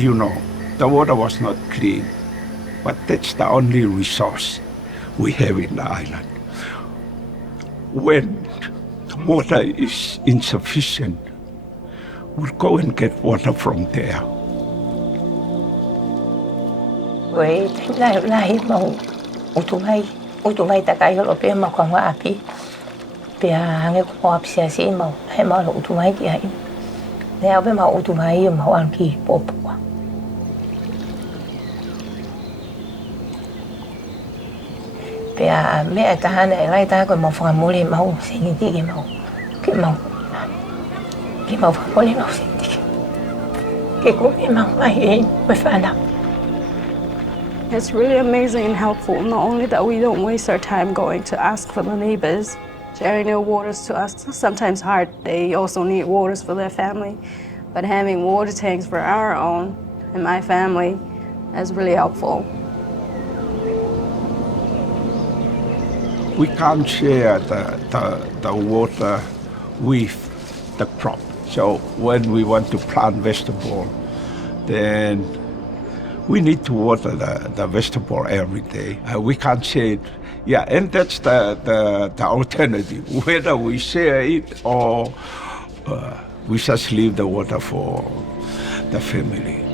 You know, the water was not clean, but that's the only resource we have in the island. When water is insufficient, we'll go and get water from there. Vậy lại màu utumai takai lo pe ma kwa api pe hange ko apsia si màu hai màu lo utumai ki hai ne pe màu utumai màu an ki popo pe me ta hane lai ta ko màu fa mo le màu sin ti ki màu fa mo le màu sin ti ki ko me màu mai me fa na. It's really amazing and helpful, not only that we don't waste our time going to ask for the neighbors, sharing their waters to us. Sometimes hard, they also need waters for their family, but having water tanks for our own and my family is really helpful. We can't share the water with the crop. So when we want to plant vegetable, then we need to water the vegetable every day. We can't share it. Yeah, and that's the alternative. Whether we share it or we just leave the water for the family.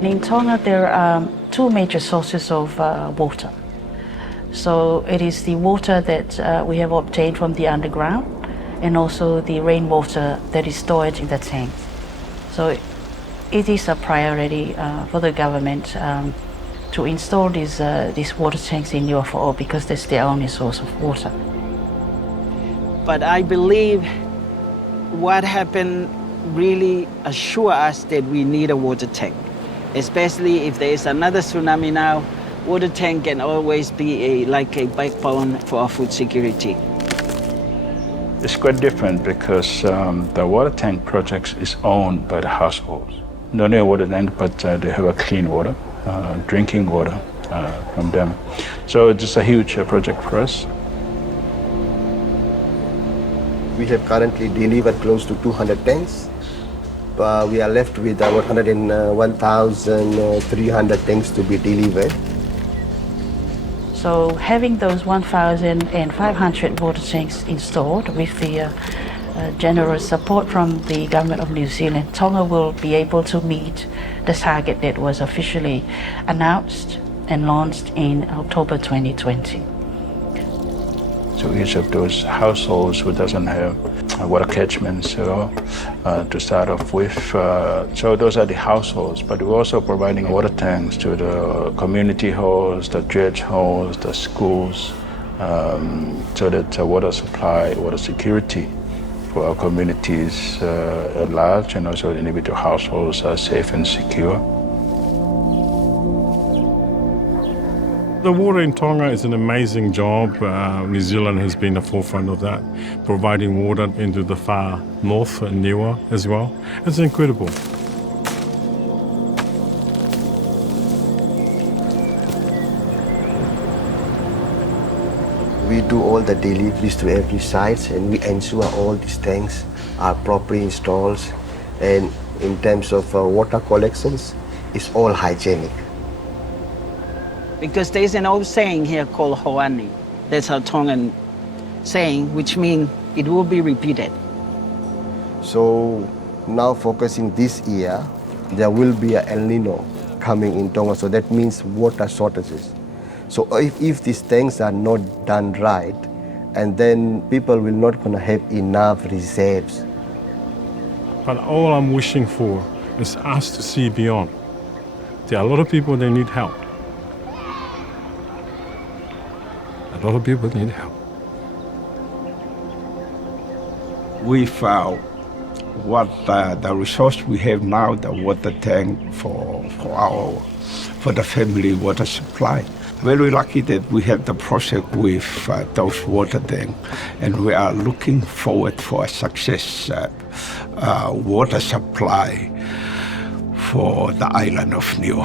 In Tonga, there are two major sources of water. So it is the water that we have obtained from the underground and also the rainwater that is stored in the tank. So it is a priority for the government to install these water tanks in UFO because that's their only source of water. But I believe what happened really assure us that we need a water tank, especially if there is another tsunami now. Water tank can always be like a backbone for our food security. It's quite different because the water tank project is owned by the households. Not only a water tank, but they have a clean water, drinking water from them. So it's just a huge project for us. We have currently delivered close to 200 tanks. We are left with about 1,300 tanks to be delivered. So having those 1,500 water tanks installed with the generous support from the government of New Zealand, Tonga will be able to meet the target that was officially announced and launched in October 2020. So each of those households who doesn't have water catchments to start off with. So those are the households, but we're also providing water tanks to the community halls, the church halls, the schools, so that water supply, water security for our communities at large and also individual households are safe and secure. The water in Tonga is an amazing job. New Zealand has been at the forefront of that, providing water into the far north and Niue as well. It's incredible. We do all the deliveries to every site and we ensure all these tanks are properly installed, and in terms of water collections, it's all hygienic. Because there's an old saying here called Hoani. That's a Tongan saying, which means it will be repeated. So now focusing this year, there will be an El Nino coming in Tonga, so that means water shortages. So if these tanks are not done right, and then people will not gonna have enough reserves. But all I'm wishing for is us to see beyond. There are a lot of people that need help. A lot of people need help. We found what the resource we have now, the water tank for the family water supply. Very lucky that we have the project with those water tanks, and we are looking forward for a success water supply for the island of Niue.